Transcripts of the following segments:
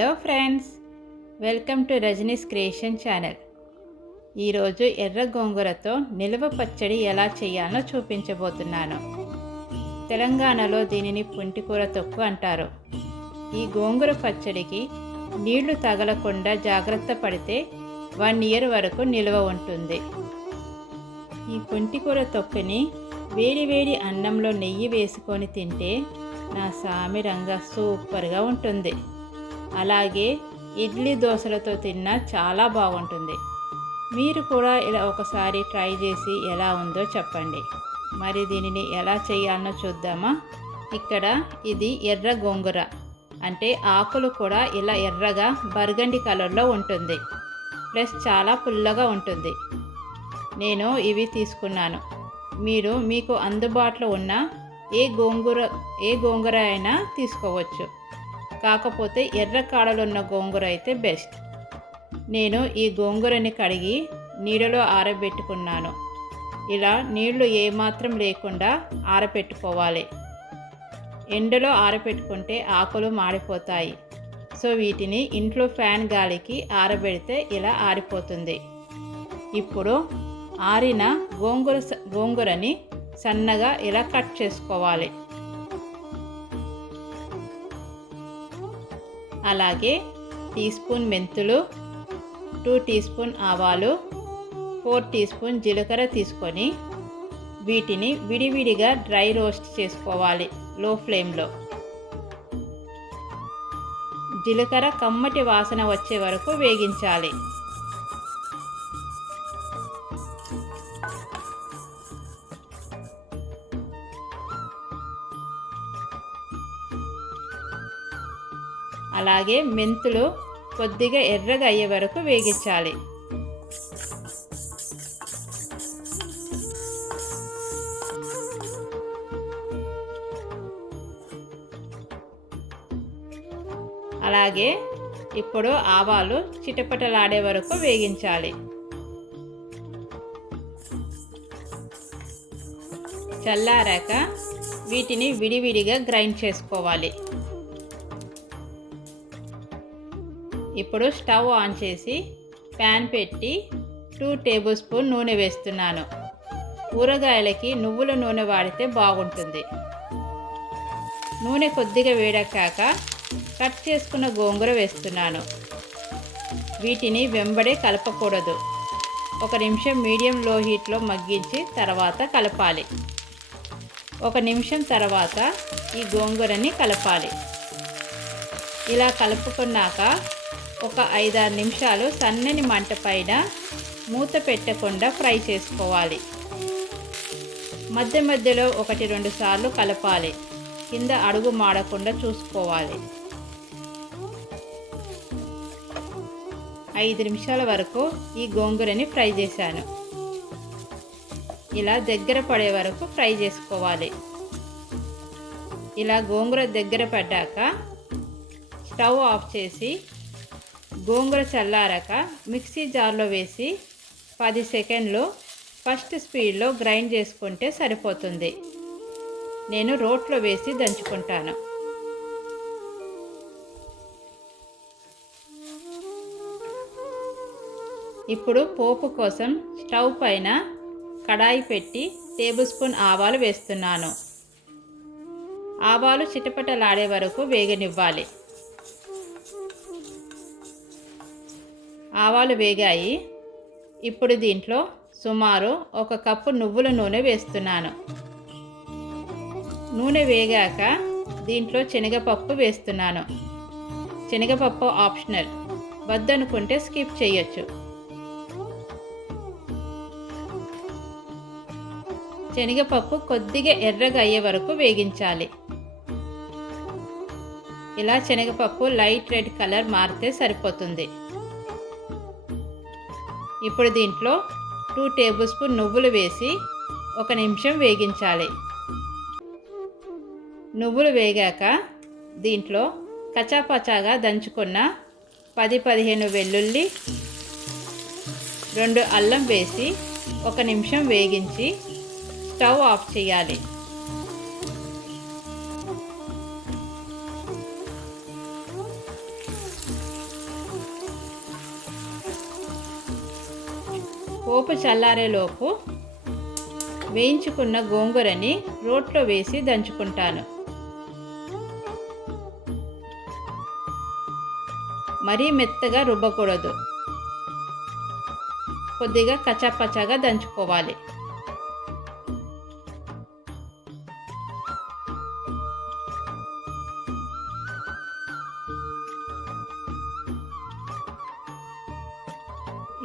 Hello friends welcome to Rajani's creation channel. ఈరోజు ఎర్ర గోంగూరతో నిల్వ పచ్చడి ఎలా చేయాలో చూపించబోతున్నాను. తెలంగాణలో దీనిని పుంటికూర తొక్కు అంటారు. ఈ గోంగూర పచ్చడికి నీళ్ళు తగలకుండా జాగ్రత్త పడితే వన్ ఇయర్ వరకు నిల్వ ఉంటుంది. ఈ పుంటికూర తొక్కుని వేడి వేడి అన్నంలో నెయ్యి వేసుకొని తింటే నా సామి రంగా సూపర్గా ఉంటుంది. అలాగే ఇడ్లీ దోశలతో తిన్నా చాలా బాగుంటుంది. మీరు కూడా ఇలా ఒకసారి ట్రై చేసి ఎలా ఉందో చెప్పండి. మరి దీనిని ఎలా చేయాలనో చూద్దామా? ఇక్కడ ఇది ఎర్ర గోంగూర. అంటే ఆకులు కూడా ఇలా ఎర్రగా బర్గండి కలర్లో ఉంటుంది. ప్లస్ చాలా పుల్లగా ఉంటుంది. నేను ఇవి తీసుకున్నాను. మీరు మీకు అందుబాటులో ఉన్న ఏ గోంగూర ఏ గోంగూర అయినా తీసుకోవచ్చు. కాకపోతే ఎర్ర కాడలున్న గోంగూర అయితే బెస్ట్ నేను ఈ గోంగూరని కడిగి నీడలో ఆరబెట్టుకున్నాను. ఇలా నీళ్ళు ఏమాత్రం లేకుండా ఆరబెట్టుకోవాలి ఎండలో ఆరబెట్టుకుంటే ఆకులు మాడిపోతాయి. సో వీటిని ఇంట్లో ఫ్యాన్ గాలికి ఆరబెడితే ఇలా ఆరిపోతుంది. ఇప్పుడు ఆరిన గోంగూర స- గోంగూరని సన్నగా ఇలా కట్ చేసుకోవాలి. అలాగే టీ స్పూన్ మెంతులు టూ టీ స్పూన్ ఆవాలు ఫోర్ టీ స్పూన్ జీలకర్ర తీసుకొని వీటిని విడివిడిగా డ్రై రోస్ట్ చేసుకోవాలి లో ఫ్లేమ్లో. జీలకర్ర కమ్మటి వాసన వచ్చే వరకు వేగించాలి. అలాగే మెంతులు కొద్దిగా ఎర్రగా అయ్యే వరకు వేగించాలి. అలాగే ఇప్పుడు ఆవాలు చిటపటలాడే వరకు వేగించాలి. చల్లారాక వీటిని విడివిడిగా గ్రైండ్ చేసుకోవాలి. ఇప్పుడు స్టవ్ ఆన్ చేసి ప్యాన్ పెట్టి టూ టేబుల్ స్పూన్ నూనె వేస్తున్నాను. కూరగాయలకి నువ్వుల నూనె వాడితే బాగుంటుంది. నూనె కొద్దిగా వేడక్కాక కట్ చేసుకున్న గోంగూర వేస్తున్నాను. వీటిని వెంబడే కలపకూడదు. ఒక నిమిషం మీడియం లో హీట్లో మగ్గించి తర్వాత కలపాలి. ఒక నిమిషం తర్వాత ఈ గోంగూరని కలపాలి. ఇలా కలుపుకున్నాక ఒక ఐదారు నిమిషాలు సన్నని మంట పైన మూత పెట్టకుండా ఫ్రై చేసుకోవాలి. మధ్య మధ్యలో ఒకటి రెండు సార్లు కలపాలి. కింద అడుగు మాడకుండా చూసుకోవాలి. ఐదు నిమిషాల వరకు ఈ గోంగూరని ఫ్రై చేశాను. ఇలా దగ్గర పడే వరకు ఫ్రై చేసుకోవాలి. ఇలా గోంగూర దగ్గర పడ్డాక స్టవ్ ఆఫ్ చేసి గోంగూర చల్లారాక మిక్సీ జార్లో వేసి పది సెకండ్లు ఫస్ట్ స్పీడ్లో గ్రైండ్ చేసుకుంటే సరిపోతుంది. నేను రోట్లో వేసి దంచుకుంటాను. ఇప్పుడు పోపు కోసం స్టవ్ పైన కడాయి పెట్టి టేబుల్ స్పూన్ ఆవాలు వేస్తున్నాను. ఆవాలు చిటపటలాడే వరకు వేగనివ్వాలి. ఆవాలు వేగాయి. ఇప్పుడు దీంట్లో సుమారు ఒక కప్పు నువ్వుల నూనె వేస్తున్నాను. నూనె వేగాక దీంట్లో శనగపప్పు వేస్తున్నాను. శనగపప్పు ఆప్షనల్. వద్దనుకుంటే స్కిప్ చేయొచ్చు. శనగపప్పు కొద్దిగా ఎర్రగా అయ్యే వరకు వేగించాలి. ఇలా శనగపప్పు లైట్ రెడ్ కలర్ మారితే సరిపోతుంది. ఇప్పుడు దీంట్లో టూ టేబుల్ స్పూన్ నువ్వులు వేసి ఒక నిమిషం వేగించాలి. నువ్వులు వేగాక దీంట్లో కచాపచాగా దంచుకున్న పది పదిహేను వెల్లుల్లి రెండు అల్లం వేసి ఒక నిమిషం వేగించి స్టవ్ ఆఫ్ చేయాలి. పోపు చల్లారేలోపు వేయించుకున్న గోంగూరని రోట్లో వేసి దంచుకుంటాను. మరీ మెత్తగా రుబ్బకూడదు. కొద్దిగా కచ్చాపచ్చాగా దంచుకోవాలి.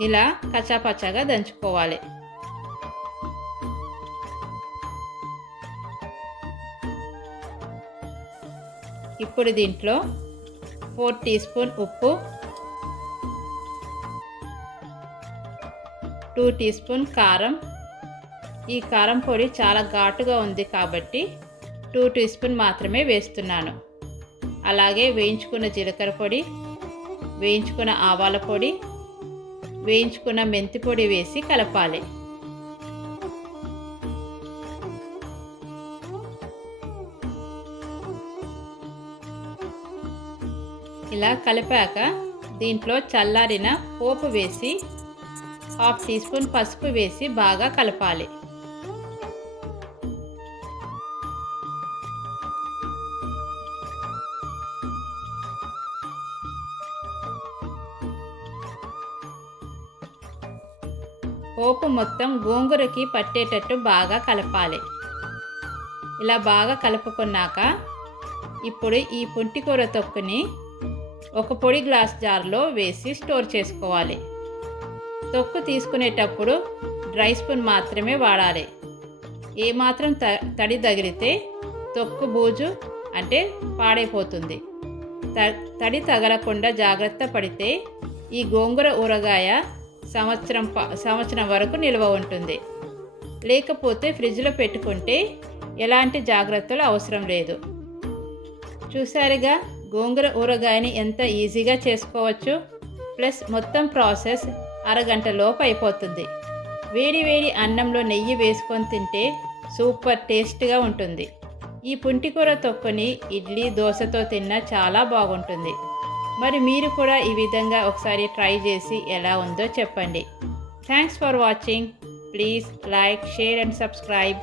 ఇలా కచ్చాపచ్చాగా దంచుకోవాలి. ఇప్పుడు దీంట్లో ఫోర్ టీ స్పూన్ ఉప్పు టూ టీ స్పూన్ కారం. ఈ కారం పొడి చాలా ఘాటుగా ఉంది కాబట్టి టూ టీ స్పూన్ మాత్రమే వేస్తున్నాను. అలాగే వేయించుకున్న జీలకర్ర పొడి వేయించుకున్న ఆవాల పొడి వేయించుకున్న మెంతి పొడి వేసి కలపాలి. ఇలా కలిపాక దీంట్లో చల్లారిన పోపు వేసి హాఫ్ టీ స్పూన్ పసుపు వేసి బాగా కలపాలి. పోపు మొత్తం గోంగూరకి పట్టేటట్టు బాగా కలపాలి. ఇలా బాగా కలుపుకున్నాక ఇప్పుడు ఈ పుంటికూర తొక్కుని ఒక పొడి గ్లాస్ జార్లో వేసి స్టోర్ చేసుకోవాలి. తొక్కు తీసుకునేటప్పుడు డ్రై స్పూన్ మాత్రమే వాడాలి. ఏమాత్రం త తడి తగిలితే తొక్కు బూజు అంటే పాడైపోతుంది. త తడి తగలకుండా జాగ్రత్త పడితే ఈ గోంగూర ఊరగాయ సంవత్సరం సంవత్సరం వరకు నిల్వ ఉంటుంది. లేకపోతే ఫ్రిడ్జ్లో పెట్టుకుంటే ఎలాంటి జాగ్రత్తలు అవసరం లేదు. చూసారుగా గోంగూర ఊరగాయని ఎంత ఈజీగా చేసుకోవచ్చు? ప్లస్ మొత్తం ప్రాసెస్ అరగంట లోపు అయిపోతుంది. వేడి వేడి అన్నంలో నెయ్యి వేసుకొని తింటే సూపర్ టేస్ట్గా ఉంటుంది. ఈ పుంటికూర తొక్కుని ఇడ్లీ దోశతో తిన్నా చాలా బాగుంటుంది. మరి మీరు కూడా ఈ విధంగా ఒకసారి ట్రై చేసి ఎలా ఉందో చెప్పండి. Thanks for watching please like share and subscribe